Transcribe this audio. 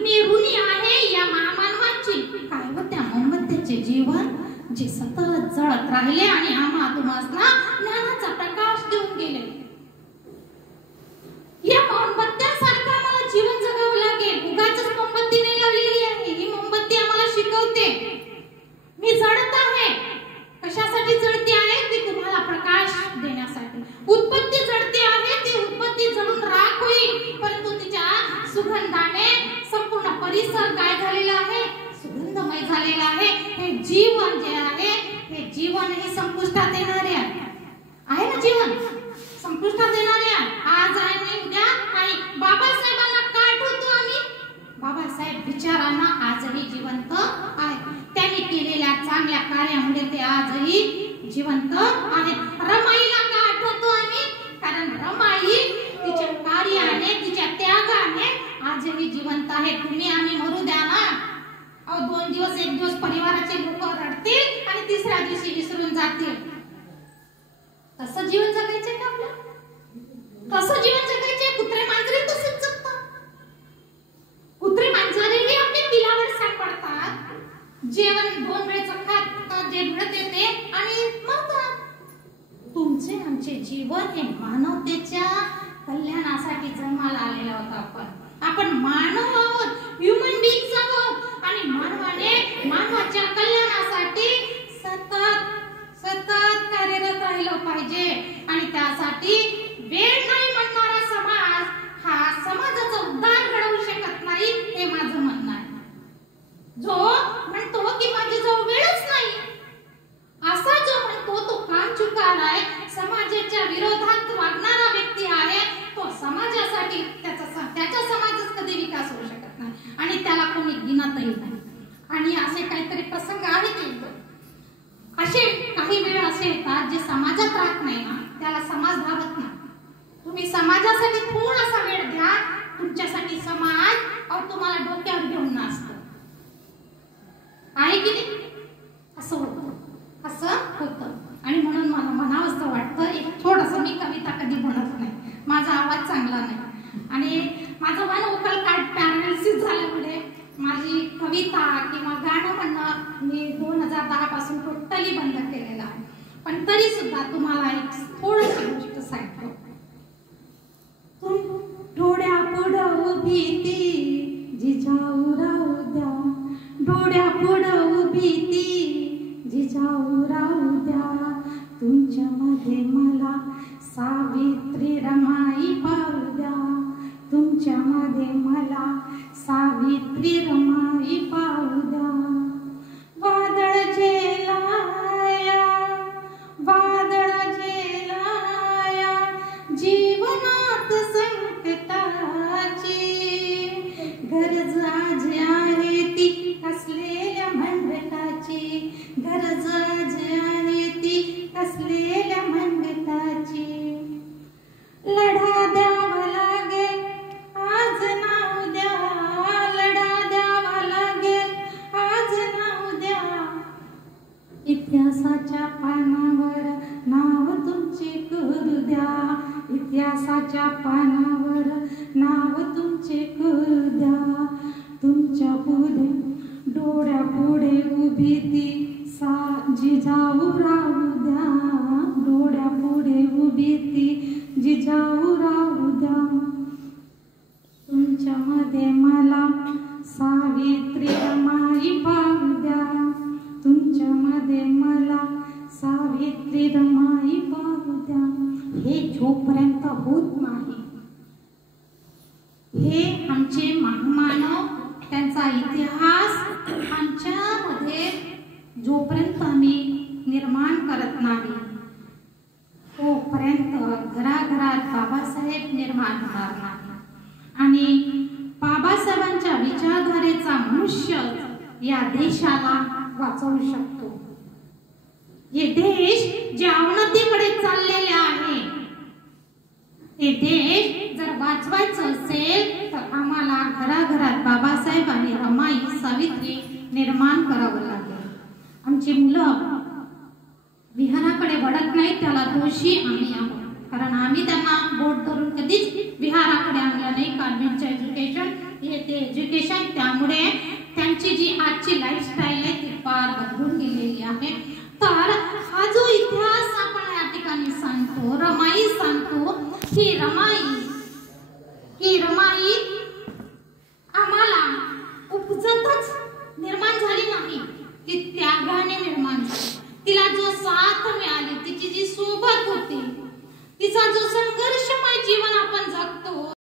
मी ऋणी आहे या महामानवाची. काय व त्या मोहम्मदचे जीवन जे सतत जळत राहिले आणि आम्हा तुम्हाला ज्ञानाचा प्रकाश देऊन गेले. या मोमबत्त्यासारखं आम्हाला जीवन जगावं लागेल. उगाचच मोमबत्ती नाही लावलेली आहे. ही मोमबत्ती आम्हाला शिकवते मी जळत आहे. कशासाठी जळते आहे? ती तुम्हाला प्रकाश देण्यासाठी. उत्पत्ती जळते आहे, ती उत्पत्ती जळून राख होईल, परंतु तिच्या सुगंधाने संपूर्ण परिसर काय झालेला आहे? सुगंधमय झालेला आहे. हे जीवन जे आहे, हे जीवन हे संपुष्टात येणारे आहे ना. जीवन संपुष्टात येणारे आज आहे नाही उद्या नाही. बाबासाहेबांना का आठवतो आम्ही? बाबासाहेब विचारांना आजही जिवंत आहे. त्यांनी केलेल्या चांगल्या कार्यामुळे ते आजही जिवंत आहेत. रमाईला का आठवतो आम्ही? कारण रमाई तिच्या कार्याने, तिच्या त्यागाने आजही जिवंत आहे. तुम्ही आम्ही मरू द्या ना. 2 दिवस 1 दिवस परिवाराचे लोक रडतील आणि तिसऱ्या दिवशी विसरून जातील. तसं जीवन जगायचे का आपलं? तसं जीवन जगायचे? कुत्रे मांजरे तसेच जगतात. कुत्रे मांजरेही आपल्या बिलावर सापडतात. जेवण 2 वेळेचं खातात, जे मिळते ते, आणि मरतात. तुमचे आमचे जीवन हे मानवतेच्या कल्याणासाठी जन्माला आलेलो आहोत. आपण मानव आहोत, ह्युमन बीइंग्स आहोत, आणि मानवाने मानवाच्या कल्याणासाठी सतत कार्यरत राहिलं पाहिजे. आणि त्यासाठी वेळ नाही म्हणणारा समाज हा समाजाचा उद्धार घडवू शकत नाही, हे माझं म्हणणं आहे. जो म्हणतो की माझ्याजवळ वेळच नाही, असा जो म्हणतो तो कामचुकार आहे. समाजाच्या विरोधात वागणारा व्यक्ती आहे. तो समाजासाठी त्याच्या समाजात कधी विकास होऊ शकत नाही आणि त्याला कोणी गिनतही नाही. आणि असे काहीतरी प्रसंग आहेत, असे काही वेळ असे येतात जे समाजात राहत नाही ना, त्याला समाज धावत नाही. तुम्ही समाजासाठी थोडासा वेळ द्या, तुमच्यासाठी समाज तुम्हाला डोक्यावर घेऊन नाचतो. आहे की नाही? असं होतं. आणि म्हणून मला म्हणावंसं वाटतं, एक थोडंसं, मी कविता कधी म्हणत नाही, माझा आवाज चांगला नाही, आणि माझं मन वोकल कार्ड पॅरालिसिस झाल्यामुळे माझी कविता किंवा गाणं म्हणणं मी 2010 पासून टोटली बंद केलेलं आहे. पण तरी सुद्धा तुम्हाला एक थोडीशी गोष्ट सांगतो. डोळ्या पुढं उभी ती जिजाऊ राहू द्या, डोळ्या पुढं उभी ती जिजाऊ राहू द्या, तुमच्यामध्ये मला सावित्री रमाई पाहू द्या, तुमच्यामध्ये मला सावित्री रमाई पाहू द्या. वादळ झेलाया, वादळ झेलाया जीवनात संकटाची, गरज आज आहे ती कसलेल्या मंडटाची, गरज आज आहे ती कसलेल्या मंडटाची. लढा द्यावा लागेल आज ना उद्या, लढा द्यावा लागेल आज ना उद्या, इतिहासाच्या पानावर नाव तुमचे करू द्या, इतिहासाच्या पानावर नाव तुमचे करू द्या. तुमच्या पुढे डोळ्या पुढे उभी ती जिजाऊ राहू द्या, डोळ्या पुढे उभी ती जिजाऊ राहू द्या, तुमच्यामध्ये मला सावित्री रमाई पाहू द्या, तुमच्यामध्ये मला सावित्री रमाई पाहू द्या. हे जोपर्यंत होत नाही, हे आमचे महामानव त्यांचा इतिहास आमच्यामध्ये जोपर्यंत आम्ही निर्माण करत नाही, तोपर्यंत घराघरात बाबासाहेब निर्माण होणार नाही. आणि बाबासाहेबांच्या विचारधारेचा मनुष्य या देशाला वाचवू शकतो. हे देश जे अवनतीकडे चाललेले आहे, हे देश जर वाचवायचं असेल तर आम्हाला घराघरात बाबासाहेब आणि रमाई सावित्री निर्माण करावं लागेल. आमची मुलं विहाराकडे वळत नाही, त्याला दोषी आम्ही आहोत. कारण आम्ही त्यांना बोट धरून कधीच विहाराकडे आणलं नाही. कॉन्व्हेंटचं एज्युकेशन हे ते एज्युकेशन केलेली आहे. तर हा जो इतिहास आपण या ठिकाणी सांगतो, रमाई सांगतो, ही रमाई आम्हाला उपजतच निर्माण झाली नाही, ती त्यागाने निर्माण झाली. तिला जो साथ मिळाली, तिची जी सोबत होती, तिचा जो संघर्षमय जीवन आपण जगतो,